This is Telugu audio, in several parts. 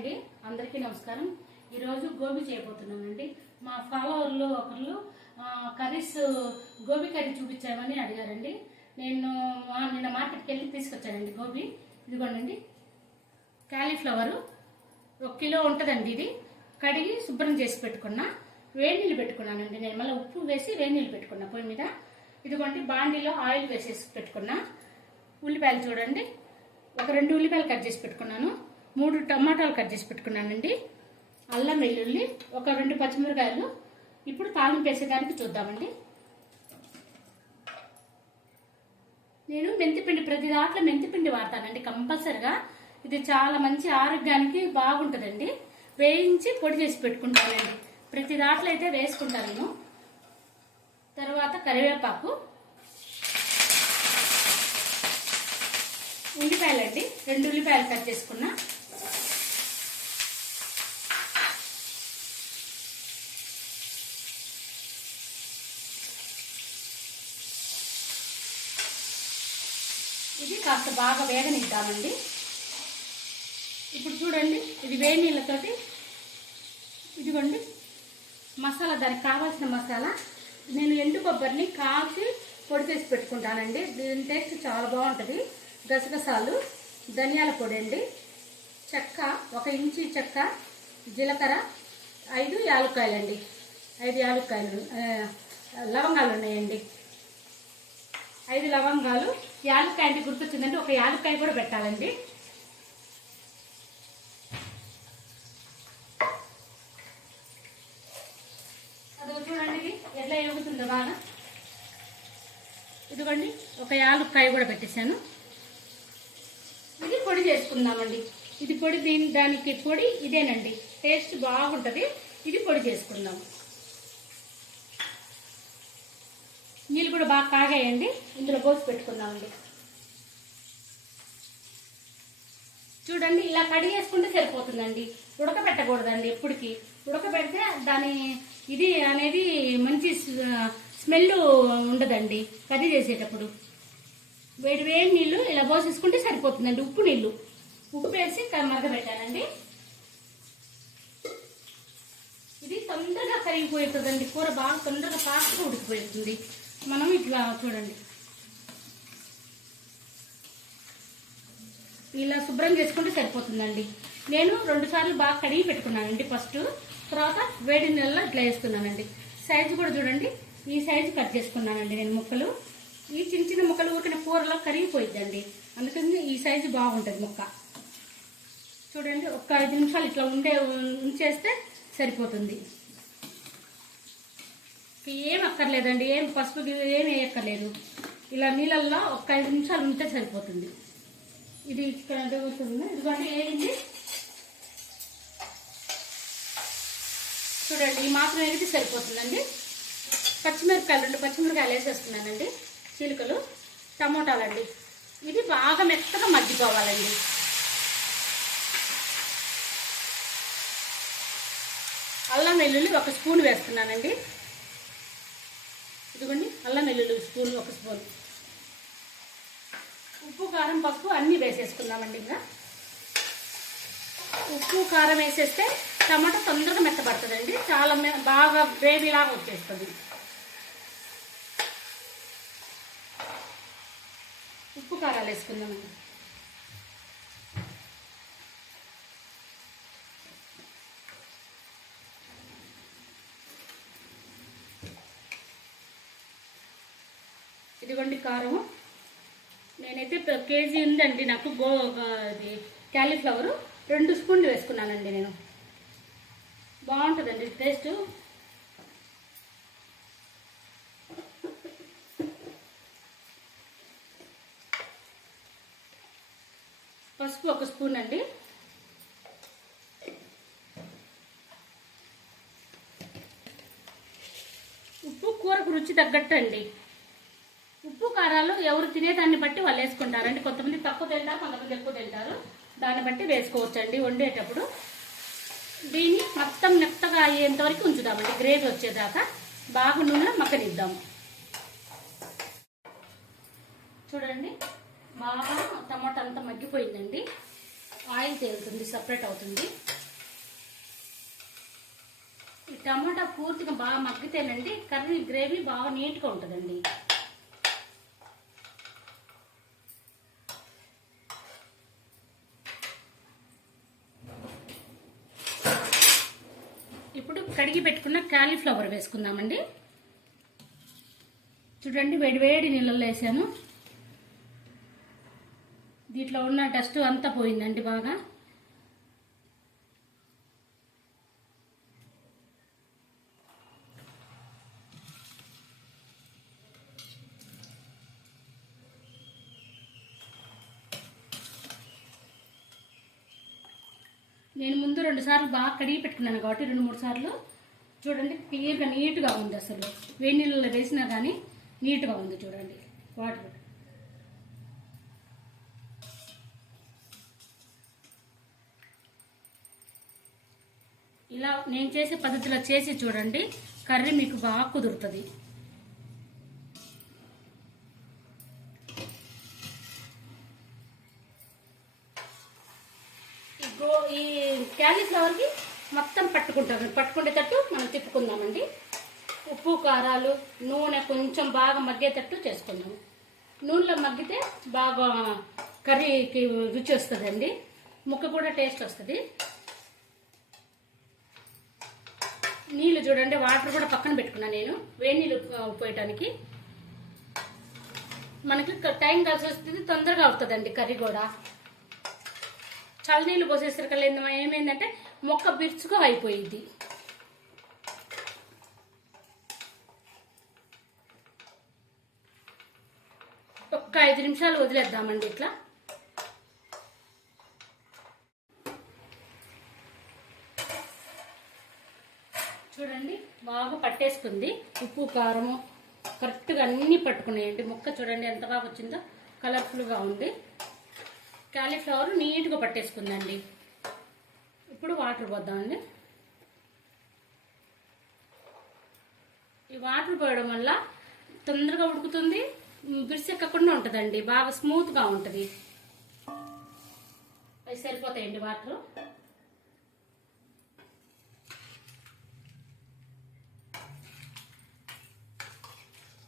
అండి. అందరికీ నమస్కారం. ఈరోజు గోబీ చేయబోతున్నానండి మా ఫాలోవర్లు ఒకరు కర్రీస్ గోబీ కర్రీ చూపించామని అడిగారండి. నేను నిన్న మార్కెట్కి వెళ్ళి తీసుకొచ్చానండి గోబీ. ఇదిగోండి క్యాలీఫ్లవరు ఒక కిలో ఉంటుందండి ఇది. కడిగి శుభ్రం చేసి పెట్టుకున్నా. వేడి నీళ్ళు పెట్టుకున్నానండి నేను. మళ్ళీ ఉప్పు వేసి వేడి నీళ్ళు పెట్టుకున్నా పొయ్యి మీద. ఇదిగోండి బాండీలో ఆయిల్ వేసేసి పెట్టుకున్నా. ఉల్లిపాయలు చూడండి. ఒక రెండు ఉల్లిపాయలు కట్ చేసి పెట్టుకున్నాను. మూడు టమాటాలు కట్ చేసి పెట్టుకున్నానండి. అల్లం వెల్లుల్లి ఒక రెండు పచ్చిమిరకాయలు ఇప్పుడు తాలింపు వేసేదానికి చూద్దామండి. నేను మెంతిపిండి ప్రతి దాంట్లో మెంతిపిండి వాడతానండి కంపల్సరిగా. ఇది చాలా మంచి ఆరోగ్యానికి బాగుంటుందండి. వేయించి పొడి చేసి పెట్టుకుంటానండి. ప్రతి దాంట్లో అయితే వేసుకుంటాను నేను. తర్వాత కరివేపాకు ఉల్లిపాయలండి. రెండు ఉల్లిపాయలు కట్ చేసుకున్నా ఇది కాస్త బాగా వేగనిద్దామండి. ఇప్పుడు చూడండి ఇది వేడి నీళ్ళతోటి ఇదిగోండి మసాలా దానికి కావాల్సిన మసాలా. నేను ఎండు కొబ్బరిని కాల్చి పొడి చేసి పెట్టుకుంటానండి. దీని టేస్ట్ చాలా బాగుంటుంది. గసగసాలు ధనియాల పొడి అండి. చెక్క ఒక ఇంచి చెక్క జీలకర్ర ఐదు యాలక్కాయలండి. ఐదు యాలక్కాయలు లవంగాలు ఉన్నాయండి. ఐదు లవంగాలు యాలక్కాయ అంటే గుర్తొచ్చిందంటే ఒక యాలక్కాయ కూడా పెట్టాలండి. అదో చూడండి ఎట్లా ఎగుతుందో బాగా. ఇదిగోండి ఒక యాలక్కాయ కూడా పెట్టేశాను. ఇది పొడి చేసుకుందామండి. ఇది పొడి దీని దానికి పొడి ఇదేనండి. టేస్ట్ బాగుంటుంది. ఇది పొడి చేసుకుందాము నీళ్ళు కూడా బాగా కాగాయండి ఇందులో పోసి పెట్టుకుందామండి. చూడండి ఇలా కడిగేసుకుంటే సరిపోతుందండి. ఉడకబెట్టకూడదండి ఎప్పటికి ఉడకబెడితే దాని ఇది అనేది మంచి స్మెల్ ఉండదండి కర్రీ చేసేటప్పుడు. వేడి వేడి నీళ్ళు ఇలా పోసేసుకుంటే సరిపోతుందండి ఉప్పు నీళ్ళు. ఉప్పు వేసి మరగబెట్టానండి. ఇది తొందరగా కరిగిపోతుందండి కూర బాగా తొందరగా ఫాస్ట్గా ఉడికిపోతుంది మనం ఇట్లా చూడండి. ఇలా శుభ్రం చేసుకుంటే సరిపోతుందండి. నేను రెండు సార్లు బాగా కడిగి పెట్టుకున్నానండి ఫస్ట్. తర్వాత వేడి నీళ్ళలో ఇట్లా వేస్తున్నానండి. సైజు కూడా చూడండి. ఈ సైజు కట్ చేసుకున్నానండి నేను ముక్కలు. ఈ చిన్న చిన్న ముక్కలు ఊరికిన కూరలో కరిగిపోయిద్దండి. అందుకని ఈ సైజు బాగుంటుంది ముక్క. చూడండి ఒక ఐదు నిమిషాలు ఇట్లా ఉండే ఉంచేస్తే సరిపోతుంది. ఏం అక్కర్లేదండి ఏం పసుపు గిసుపు ఏం వేయక్కర్లేదు. ఇలా నీళ్ళల్లో ఒక ఐదు నిమిషాలు ఉంటే సరిపోతుంది. ఇది ఇక్కడ అవుతుంది ఏడింది చూడండి ఈ మాత్రం ఏది సరిపోతుందండి. పచ్చిమిరపకాయలు రెండు పచ్చిమిరపకాయలు వేసేస్తున్నానండి చిలుకలు టమోటాలండి. ఇది బాగా మెత్తగా మగ్గిపోవాలండి. అల్లం వెల్లుల్లి ఒక స్పూన్ వేస్తున్నానండి. ఇదిగోండి అల్లం వెల్లుల్లి స్పూన్ ఒక స్పూన్. ఉప్పు కారం పసుపు అన్నీ వేసేసుకుందామండి ఇంకా. ఉప్పు కారం వేసేస్తే టమాటా తొందరగా మెత్తపడుతుందండి చాలా మె- బాగా గ్రేవీలాగా వచ్చేస్తుంది. ఉప్పు కారాలు వేసుకుందామండి ఇదిగోండి కారం నేనైతే ప- కేజీ ఉందండి నాకు గో ఇది క్యాలీఫ్లవర్. రెండు స్పూన్లు వేసుకున్నానండి నేను. బాగుంటుందండి టేస్ట్. పసుపు ఒక స్పూన్ అండి. ఉప్పు కూరకు రుచి తగ్గట్టు అండి కారాలు ఎవరు తినేదాన్ని బట్టి వాళ్ళు వేసుకుంటారండి కొంతమంది తక్కువ తింటారు కొంతమంది ఎక్కువ తింటారు. దాన్ని బట్టి వేసుకోవచ్చండి వండేటప్పుడు. దీన్ని మొత్తం మెత్తగా అయ్యేంతవరకు ఉంచుదామండి. గ్రేవీ వచ్చేదాకా బాగా నూనె మక్కనిద్దాము చూడండి బాగా టమాటా అంతా మగ్గిపోయిందండి. ఆయిల్ తేలుతుంది సపరేట్ అవుతుంది. ఈ టమాటా పూర్తిగా బాగా మగ్గితేనండి కర్రీ గ్రేవీ బాగా నీట్గా ఉంటుందండి ఇప్పుడు కడిగి పెట్టుకున్న కాలీఫ్లవర్ వేసుకుందామండి. చూడండి వేడి వేడి నీళ్ళల్లో వేసాను. దీంట్లో ఉన్న డస్ట్ అంతా పోయిందండి బాగా. నేను ముందు రెండు సార్లు బాగా కడిగి పెట్టుకున్నాను కాబట్టి రెండు మూడు సార్లు. చూడండి క్లియర్గా నీట్గా ఉంది అసలు. వేడి నీళ్ళలో వేసినా కానీ నీట్గా ఉంది చూడండి వాటర్ ఇలా నేను చేసే పద్ధతిలో చేసి చూడండి కర్రీ మీకు బాగా కుదురుతుంది. ఈ గో- ఈ క్యాలీఫ్లవర్కి మొత్తం పట్టుకుంటాం పట్టుకునేటట్టు మనం తిప్పుకుందామండి. ఉప్పు కారాలు నూనె కొంచెం బాగా మగ్గేటట్టు చేసుకుందాం నూనెలో మగ్గితే బాగా కర్రీకి రుచి వస్తుందండి. ముక్క కూడా టేస్ట్ వస్తుంది. నీళ్ళు చూడండి వాటర్ కూడా పక్కన పెట్టుకున్నాను నేను. వేడి నీళ్ళు పోయటానికి. మనకి టైం కలిసి వస్తుంది తొందరగా అవుతుందండి కర్రీ కూడా. చల్లనీళ్ళు పోసేసరికి ఏమైందంటే మొక్క బిర్చుగా అయిపోయింది. ఒక్క ఐదు నిమిషాలు వదిలేద్దామండి ఇట్లా. చూడండి బాగా పట్టేసుకుంది. ఉప్పు కారము కరెక్ట్గా అన్నీ పట్టుకున్నాయండి మొక్క చూడండి ఎంత బాగా వచ్చిందో. కలర్ఫుల్గా ఉంది. కాలీఫ్లవర్ నీట్గా పట్టేసుకుందండి. ఇప్పుడు వాటర్ పోద్దామండి. ఈ వాటర్ పోయడం వల్ల తొందరగా ఉడుకుతుంది ఉమ్, బిర్సెక్కకుండా ఉంటుందండి బాగా స్మూత్గా ఉంటుంది. అవి సరిపోతాయండి వాటర్.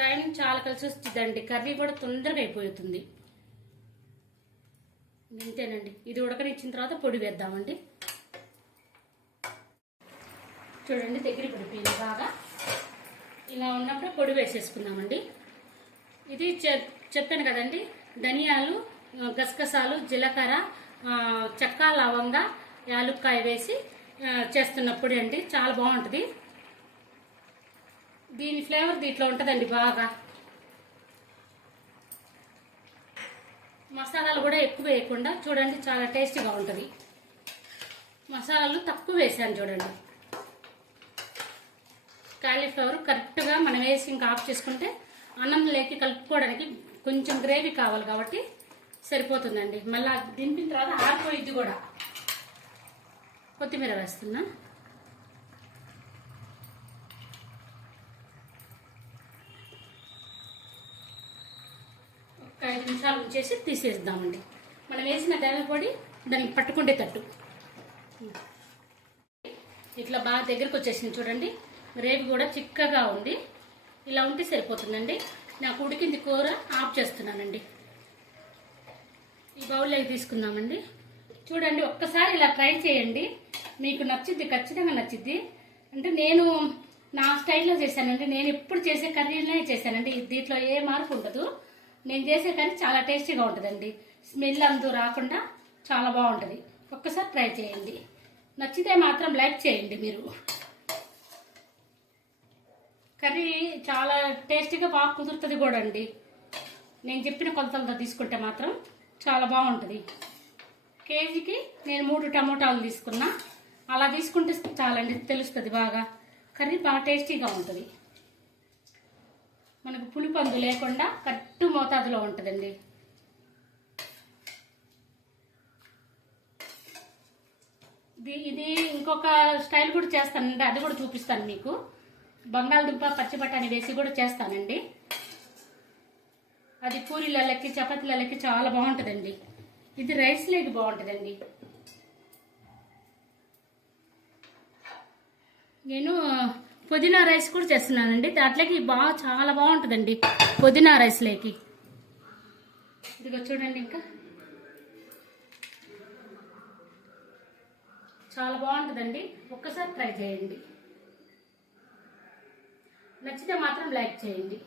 టైం చాలా కలిసి వస్తుందండి కర్రీ కూడా తొందరగా అయిపోతుంది. ఇంతేనండి ఇది ఉడకనిచ్చిన తర్వాత పొడి వేద్దామండి. చూడండి దగ్గర పడిపోయింది బాగా. ఇలా ఉన్నప్పుడు పొడి వేసేసుకుందామండి. ఇది చెప్పాను కదండి ధనియాలు గసగసాలు జీలకర్ర చెక్క లవంగ యాలుక్కాయ వేసి చేస్తున్నప్పుడు అండి. చాలా బాగుంటుంది. దీని ఫ్లేవర్ దీంట్లో ఉంటుందండి బాగా. మసాలాలు కూడా ఎక్కువ వేయకుండా చూడండి చాలా టేస్టీగా ఉంటుంది. మసాలాలు తక్కువ వేసాను చూడండి. కాలీఫ్లవర్ కరెక్ట్గా మనం వేసి ఇంకా ఆఫ్ చేసుకుంటే అన్నం లేకి కలుపుకోవడానికి కొంచెం గ్రేవీ కావాలి కాబట్టి సరిపోతుందండి. మళ్ళీ దింపిన తర్వాత ఆరిపోయిద్ది కూడా. కొత్తిమీర వేస్తున్నా. ఒక ఐదు నిమిషాలు ఉంచేసి తీసేద్దామండి. మనం వేసిన ధనియాల పొడి దానికి పట్టుకుంటే తట్టు. ఇట్లా బాగా దగ్గరకు వచ్చేసింది చూడండి. గ్రేవీ కూడా చిక్కగా ఉంది ఇలా ఉంటే సరిపోతుందండి. నాకు ఉడికింది కూర ఆఫ్ చేస్తున్నానండి. ఈ బౌల్లోకి తీసుకుందామండి. చూడండి ఒక్కసారి ఇలా ట్రై చేయండి. మీకు నచ్చిద్ది ఖచ్చితంగా నచ్చిద్ది. అంటే నేను నా స్టైల్లో చేశానండి. నేను ఎప్పుడు చేసే కర్రీలనే చేశానండి. దీంట్లో ఏ మార్పు ఉండదు. నేను చేసే కర్రీ చాలా టేస్టీగా ఉంటుందండి. స్మెల్ అందు రాకుండా చాలా బాగుంటుంది. ఒక్కసారి ట్రై చేయండి. నచ్చితే మాత్రం లైక్ చేయండి మీరు. కర్రీ చాలా టేస్టీగా బాగా కుదురుతుంది కూడా అండి నేను చెప్పిన కొలతలతో తీసుకుంటే మాత్రం చాలా బాగుంటుంది. కేజీకి నేను మూడు టమోటాలు తీసుకున్నా. అలా తీసుకుంటే చాలండి తెలుస్తుంది బాగా. కర్రీ బాగా టేస్టీగా ఉంటుంది. మనకు పులిపందు లేకుండా కట్టు మోతాదులో ఉంటుందండి. ఇది ఇది ఇంకొక స్టైల్ కూడా చేస్తానండి అది కూడా చూపిస్తాను మీకు. బంగాళదుంప పచ్చి వేసి కూడా చేస్తానండి. అది పూరీలకి చపాతీలకి చాలా బాగుంటుందండి. ఇది రైస్ లేకి బాగుంటుందండి. నేను పుదీనా రైస్ కూడా చేస్తున్నానండి. దాంట్లోకి బాగా చాలా బాగుంటుందండి పుదీనా రైస్లోకి ఇదిగో చూడండి ఇంకా. చాలా బాగుంటుందండి. ఒక్కసారి ట్రై చేయండి. నచ్చితే మాత్రం లైక్ చేయండి.